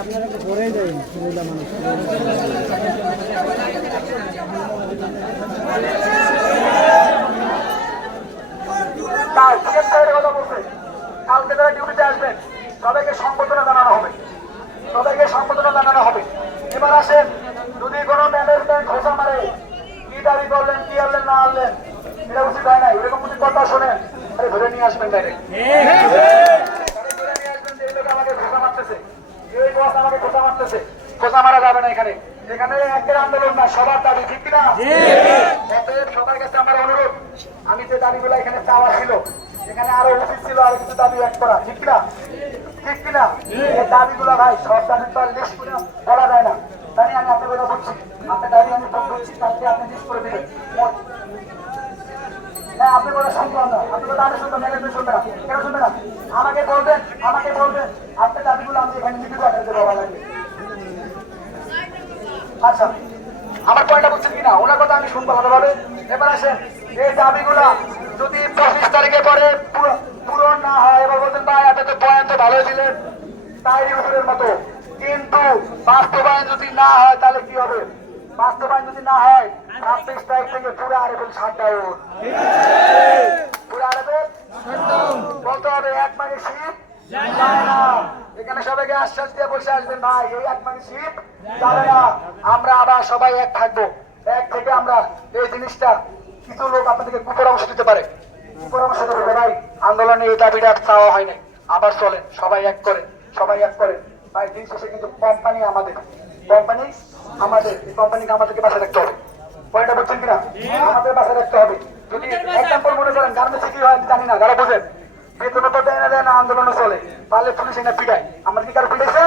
আপনারা ঘরেই যাবেন মানুষ কালকে যারা ডিউটিতে আসবেন সবাইকে সম্বোধনা জানানো হবে, সবাইকে সম্বোধনা জানানো হবে। এবার আসেন, যদি কোনো ম্যানেজমেন্ট ঘোষা মারে কি দাবি করলেন, কি আনলেন না আনলেন, এটা উচিত হয় নাই। এরকম যদি কথা শোনেন আরে ধরে নিয়ে আসবেন ডাইরেক্ট, ধরে নিয়ে আসবেন যে এই লোক আমাকে ঘোষা মারতেছে, এই বস আমাকে ঘোষা মারতেছে। ঘোষা মারা যাবে না এখানে, এখানে একের আন্দোলন না, সবার দাবি, ঠিক কিনা? অতএব সবার কাছে আমার অনুরোধ, আমি যে দাবিগুলো এখানে চাওয়া ছিল, এখানে আরো উচিত ছিল আরো কিছু দাবি এক করা, ঠিক কিনা? ঠিক কিনা? এই দাবিগুলো ভাই সব দাবি তো লিস্ট করে বলা যায় না, তাই আমি আপনার কথা বলছি, আপনার দাবি আমি ফোন করছি, তাকে আপনি লিস্ট করে দিবেন। হ্যাঁ, আপনি কথা শুনবেন না, আপনি কথা আমি শুনবেন, ম্যানেজমেন্ট শুনবে না, কেন শুনবে না? আমাকে বলবেন, আপনার দাবিগুলো আমি এখানে লিখিত আকারে বলা লাগবে। আচ্ছা, আমার পয়েন্টটা বুঝছেন কিনা? ওনার কথা আমি শুনবো ভালোভাবে। এবার আসেন, এই দাবিগুলা যদি 25 তারিখে পরে পূরণ না হয়, এবার বলছেন ভাই আপনি তো পয়েন্ট তো ভালো দিলেন তাই হুজুরের মতো, কিন্তু বাস্তবায়ন যদি না হয় তাহলে কি হবে? বাস্তবায়ন যদি না হয় 26 তারিখ থেকে পুরো আরবেল শাটডাউন, পুরো আরবেল বলতে হবে এক মাঘে শীত যায় না। এখানে সবাইকে আশ্বাস দিয়ে বসে আসবেন ভাই, এই এক মাঘে শীত যাবে না, আমরা আবার সবাই এক থাকবো। এক থেকে আমরা এই জিনিসটা, কিছু লোক আপনাদেরকে কুপরামর্শ দিতে পারে, কুপরামর্শ দেবে ভাই আন্দোলনে এই দাবিটা চাওয়া হয় নাই, আবার চলেন সবাই এক করে, সবাই এক করে ভাই। দিন শেষে কিন্তু কোম্পানি আমাদের, কোম্পানি আমাদের, এই কোম্পানিকে আমাদেরকে বাঁচিয়ে রাখতে হবে। পয়েন্টটা বুঝছেন কিনা? আমাদের বাঁচিয়ে রাখতে হবে। যদি এক্সাম্পল মনে করেন গার্মেন্টসে কি হয় জানি না, যারা বোঝেন বেতন তো দেয় না আন্দোলনে চলে, পারলে পুলিশ এনে পিটায়, আমরা কি কারো পিটাইছে?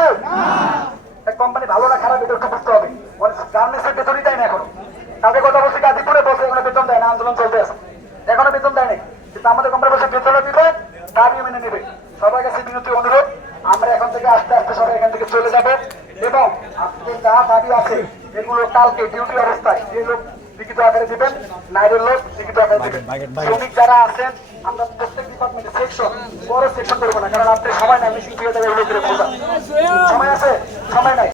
কোম্পানি ভালো না খারাপ এটা একটু বুঝতে হবে। গার্মেন্টসের বেতনই দেয় না এখনো, তাদের কথা বলছে গাজীপুরে বসে এখনো বেতন দেয় না, আন্দোলন চলতে আছে, এখনো বেতন দেয় নাই, কিন্তু আমাদের কোম্পানি বসে বেতনও দিবে, দাবিও মেনে নেবে। সবার কাছে বিনতি অনুরোধ, আমরা এখন থেকে আস্তে আস্তে সবাই এখান থেকে চলে যাবো, এবং আপনাদের যা দাবি আছে এগুলো কালকে ডিউটি অবস্থায় যে লোক লিখিত আকারে দিবেন, নাইরের লোক লিখিত আকারে দিবেন। শ্রমিক যারা আছেন আমরা প্রত্যেক ডিপার্টমেন্টে সেকশন, বড় সেকশন করবো না, কারণ আপনি সময় নাই, মিশিং দিয়ে দেবে এই লোকের খোঁজা, সময় আছে, সময় নাই।